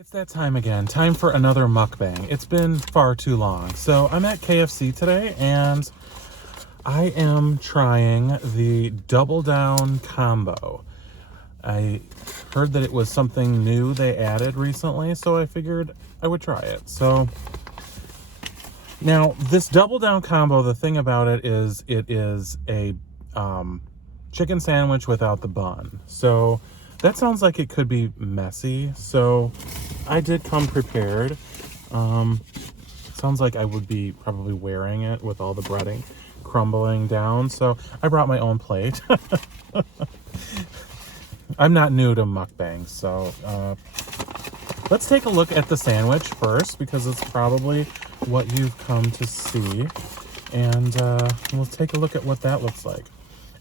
It's that time again. Time for another mukbang. It's been far too long. So I'm at KFC today and I am trying the Double Down combo. I heard that it was something new they added recently, so I figured I would try it. So now this Double Down combo, the thing about it is a chicken sandwich without the bun. So that sounds like it could be messy. So I did come prepared. Sounds like I would be probably wearing it with all the breading crumbling down. So I brought my own plate. I'm not new to mukbangs, so let's take a look at the sandwich first because it's probably what you've come to see. And we'll take a look at what that looks like.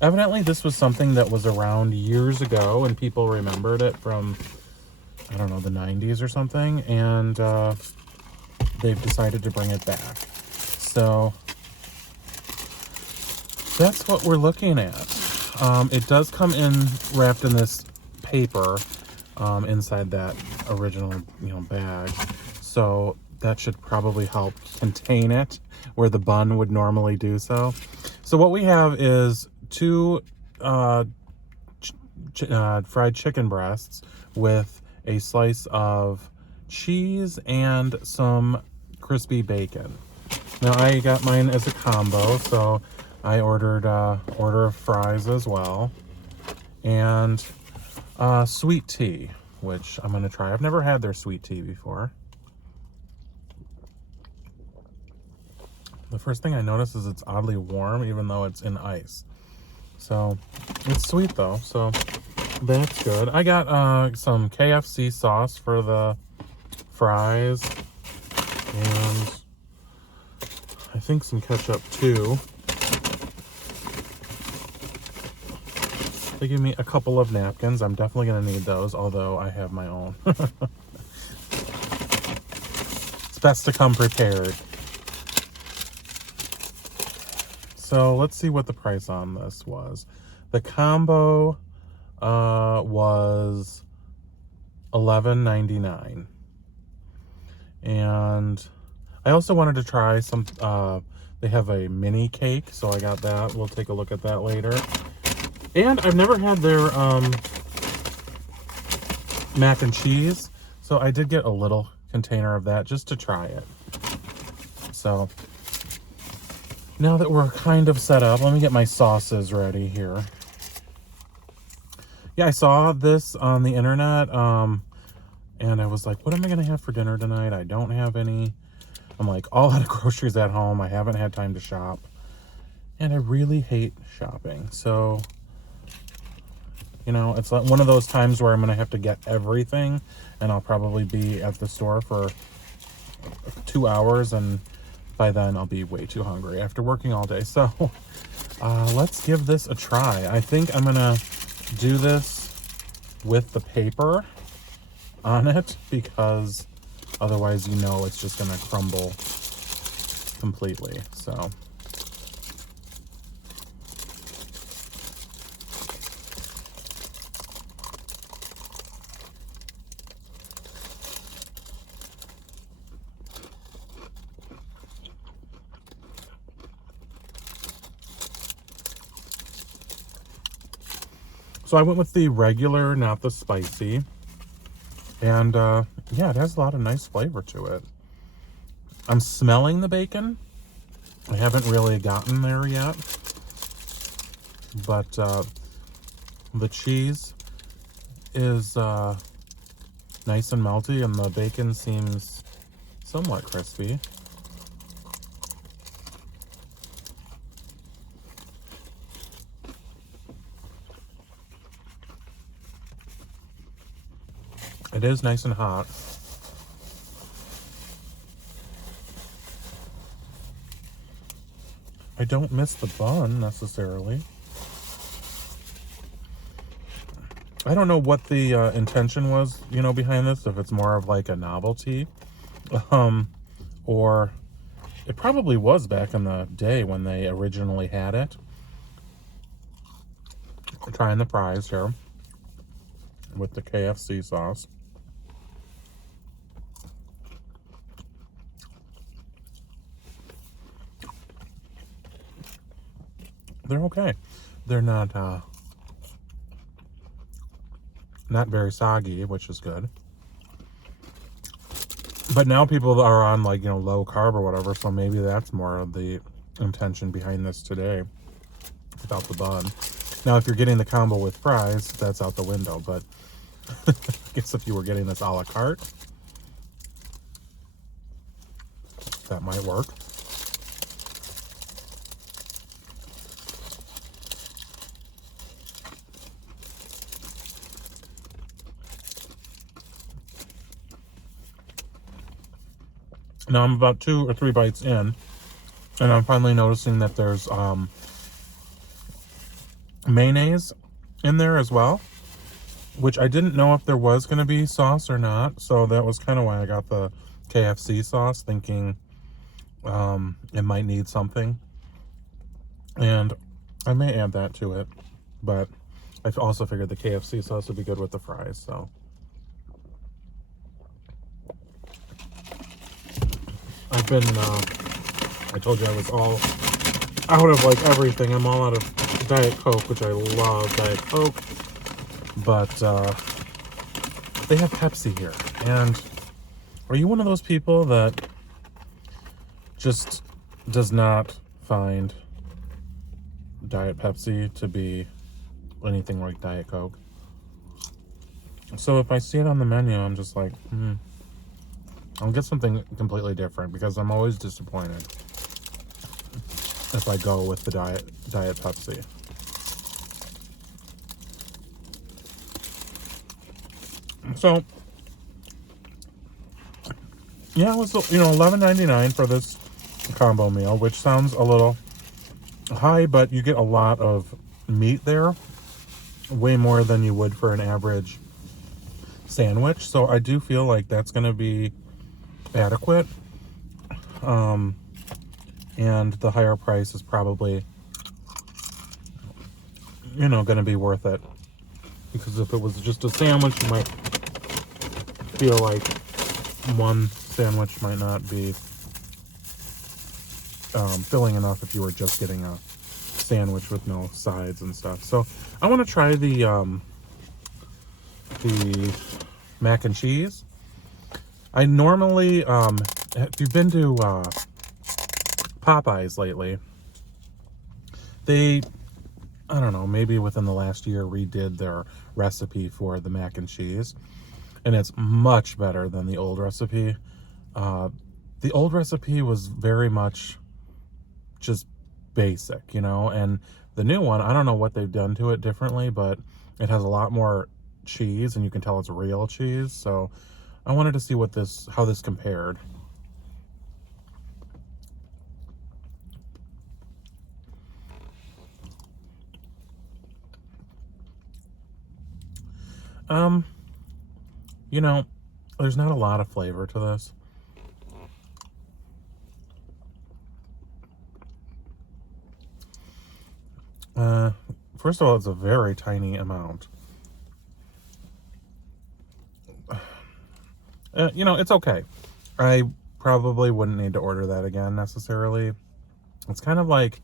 Evidently, this was something that was around years ago and people remembered it from, I don't know, the 90s or something. And they've decided to bring it back. So that's what we're looking at. It does come in wrapped in this paper inside that original, bag. So that should probably help contain it where the bun would normally do so. So what we have is two fried chicken breasts with a slice of cheese and some crispy bacon. Now I got mine as a combo, so I ordered order of fries as well, and sweet tea, which I'm gonna try. I've never had their sweet tea before. The first thing I notice is it's oddly warm, even though it's in ice. So it's sweet though, so that's good. I got some KFC sauce for the fries, and I think some ketchup too. They give me a couple of napkins. I'm definitely going to need those, although I have my own. It's best to come prepared. So let's see what the price on this was. The combo was $11.99. And I also wanted to try some, they have a mini cake, so I got that. We'll take a look at that later. And I've never had their mac and cheese, so I did get a little container of that just to try it. So now that we're kind of set up, let me get my sauces ready here. Yeah, I saw this on the internet, and I was like, what am I going to have for dinner tonight? I don't have any. I'm like all out of groceries at home. I haven't had time to shop, and I really hate shopping. So it's like one of those times where I'm going to have to get everything, and I'll probably be at the store for 2 hours, and by then I'll be way too hungry after working all day. So let's give this a try. I think I'm going to do this with the paper on it because otherwise, it's just going to crumble completely. So I went with the regular, not the spicy. And yeah, it has a lot of nice flavor to it. I'm smelling the bacon. I haven't really gotten there yet. But the cheese is nice and melty, and the bacon seems somewhat crispy. It is nice and hot. I don't miss the bun necessarily. I don't know what the intention was, behind this. If it's more of like a novelty, or it probably was back in the day when they originally had it. I'm trying the fries here with the KFC sauce. they're okay. They're not very soggy, which is good. But now people are on, like, you know, low carb or whatever, so maybe that's more of the intention behind this today, without the bun. Now, if you're getting the combo with fries, that's out the window, but I guess if you were getting this a la carte, that might work. Now I'm about 2 or 3 bites in, and I'm finally noticing that there's mayonnaise in there as well, which I didn't know if there was going to be sauce or not, so that was kind of why I got the KFC sauce, thinking it might need something, and I may add that to it, but I also figured the KFC sauce would be good with the fries, so. I've been, I told you I was all out of, like, everything. I'm all out of Diet Coke, which I love Diet Coke, but they have Pepsi here. And are you one of those people that just does not find Diet Pepsi to be anything like Diet Coke? So if I see it on the menu, I'm just like, I'll get something completely different, because I'm always disappointed if I go with the Diet Pepsi. So, yeah, it was, you know, $11.99 for this combo meal, which sounds a little high, but you get a lot of meat there, way more than you would for an average sandwich. So I do feel like that's going to be adequate, and the higher price is probably, you know, going to be worth it, because if it was just a sandwich, you might feel like one sandwich might not be filling enough if you were just getting a sandwich with no sides and stuff. So I want to try the mac and cheese. I normally, if you've been to Popeyes lately, they, I don't know, maybe within the last year redid their recipe for the mac and cheese, and it's much better than the old recipe. The old recipe was very much just basic, you know, and the new one, I don't know what they've done to it differently, but it has a lot more cheese, and you can tell it's real cheese. So I wanted to see how this compared. You know, there's not a lot of flavor to this. First of all, it's a very tiny amount. You know, it's okay. I probably wouldn't need to order that again necessarily. It's kind of like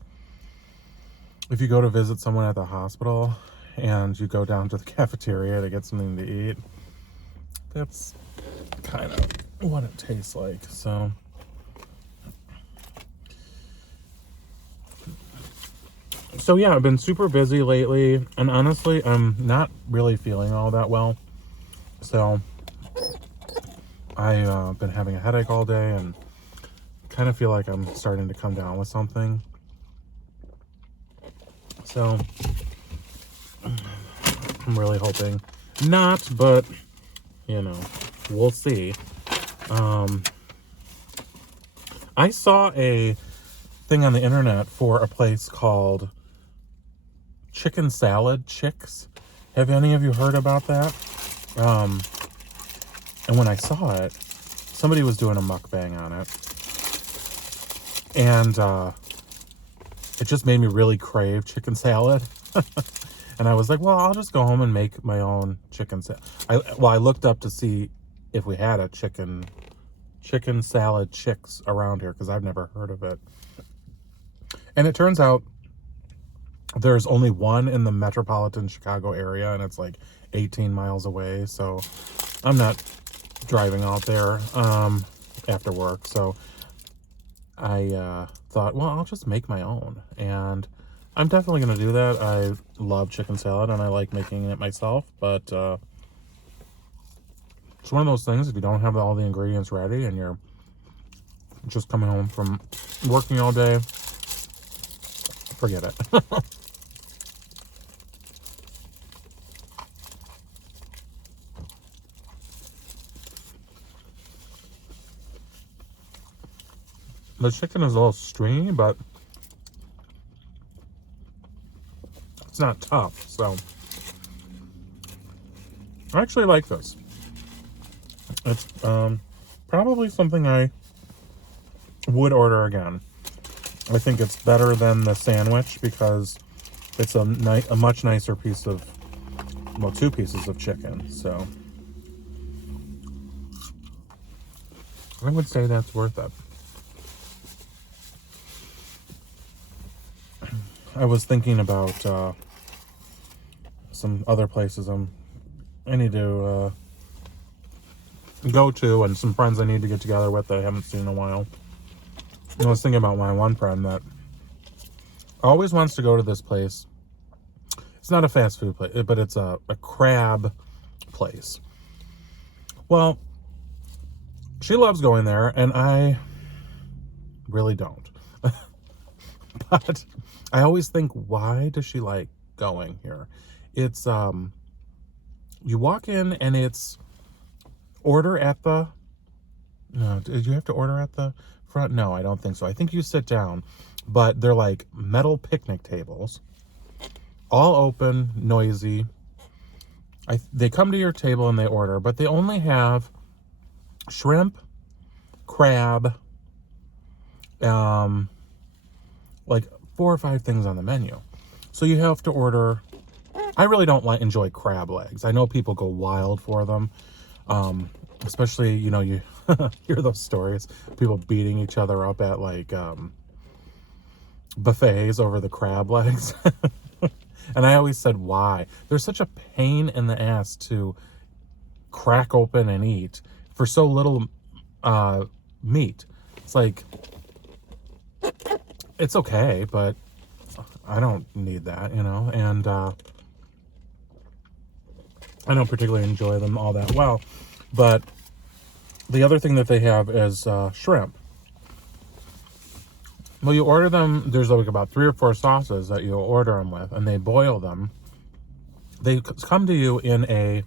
if you go to visit someone at the hospital and you go down to the cafeteria to get something to eat. That's kind of what it tastes like. So yeah, I've been super busy lately, and honestly, I'm not really feeling all that well. So I've been having a headache all day, and kind of feel like I'm starting to come down with something. So I'm really hoping not, but you know, we'll see. I saw a thing on the internet for a place called Chicken Salad Chicks. Have any of you heard about that? And when I saw it, somebody was doing a mukbang on it, and it just made me really crave chicken salad. And I was like, well, I'll just go home and make my own chicken salad. I looked up to see if we had a chicken salad chicks around here, because I've never heard of it. And it turns out There's only one in the metropolitan Chicago area, and it's like 18 miles away. So I'm not driving out there after work. So I thought, well, I'll just make my own. And I'm definitely going to do that. I love chicken salad, and I like making it myself. But it's one of those things, if you don't have all the ingredients ready and you're just coming home from working all day, forget it. The chicken is a little stringy, but it's not tough. So I actually like this. It's probably something I would order again. I think it's better than the sandwich because it's a much nicer piece of, well, 2 pieces of chicken. So I would say that's worth it. I was thinking about some other places I need to go to, and some friends I need to get together with that I haven't seen in a while. I was thinking about my one friend that always wants to go to this place. It's not a fast food place, but it's a crab place. Well, she loves going there, and I really don't. But I always think, why does she like going here? It's you walk in and it's order at the, no, did you have to order at the front? No, I don't think so. I think you sit down, but they're like metal picnic tables, all open, noisy. They come to your table and they order, but they only have shrimp, crab, like 4 or 5 things on the menu. So you have to order. I really don't enjoy crab legs. I know people go wild for them. Especially, you know, you hear those stories, people beating each other up at like buffets over the crab legs. And I always said, why? There's such a pain in the ass to crack open and eat for so little meat. It's like, it's okay, but I don't need that, you know. And I don't particularly enjoy them all that well. But the other thing that they have is shrimp. Well, you order them, there's like about 3 or 4 sauces that you order them with, and they boil them. They come to you in a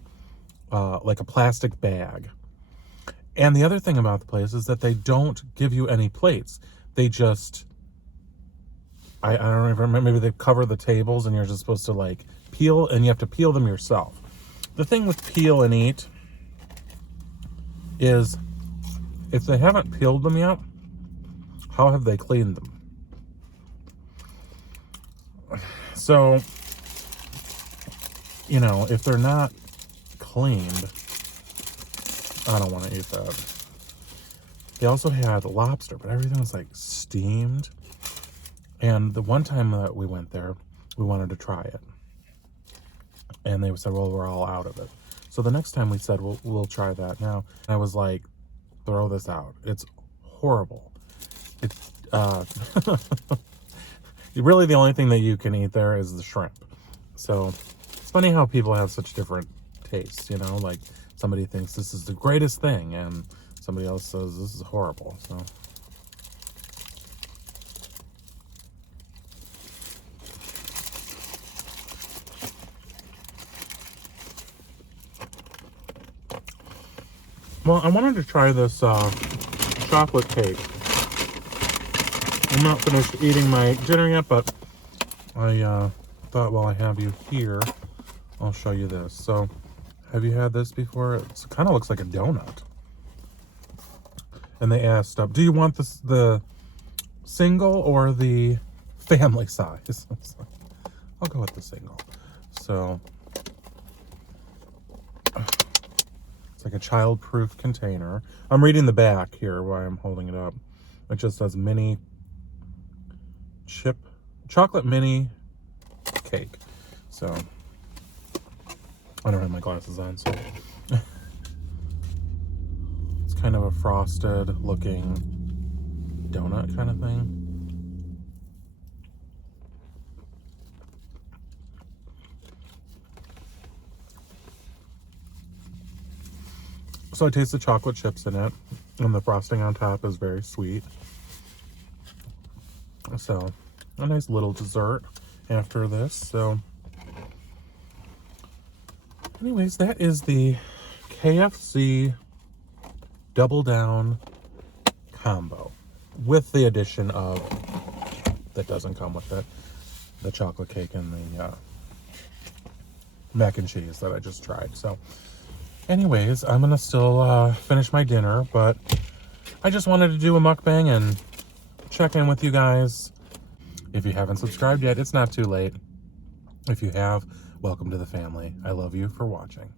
like a plastic bag. And the other thing about the place is that they don't give you any plates. They just, I don't even remember, maybe they cover the tables and you're just supposed to like peel, and you have to peel them yourself. The thing with peel and eat is, if they haven't peeled them yet, how have they cleaned them? So, you know, if they're not cleaned, I don't want to eat that. They also had lobster, but everything was like steamed. And the one time that we went there, we wanted to try it. And they said, well, we're all out of it. So the next time we said, we'll try that now. And I was like, throw this out. It's horrible. It's really the only thing that you can eat there is the shrimp. So it's funny how people have such different tastes, you know, like somebody thinks this is the greatest thing and somebody else says this is horrible. So well, I wanted to try this chocolate cake. I'm not finished eating my dinner yet, but I thought while I have you here, I'll show you this. So, have you had this before? It kind of looks like a donut. And they asked, do you want the single or the family size? I'll go with the single. So, it's like a child-proof container. I'm reading the back here while I'm holding it up. It just says chocolate mini cake. So I don't have my glasses on, so it's kind of a frosted looking donut kind of thing. So I taste the chocolate chips in it, and the frosting on top is very sweet. So a nice little dessert after this. So anyways, that is the KFC Double Down combo with the addition of, that doesn't come with it, the chocolate cake and the mac and cheese that I just tried. So anyways, I'm gonna still finish my dinner, but I just wanted to do a mukbang and check in with you guys. If you haven't subscribed yet, it's not too late. If you have, welcome to the family. I love you for watching.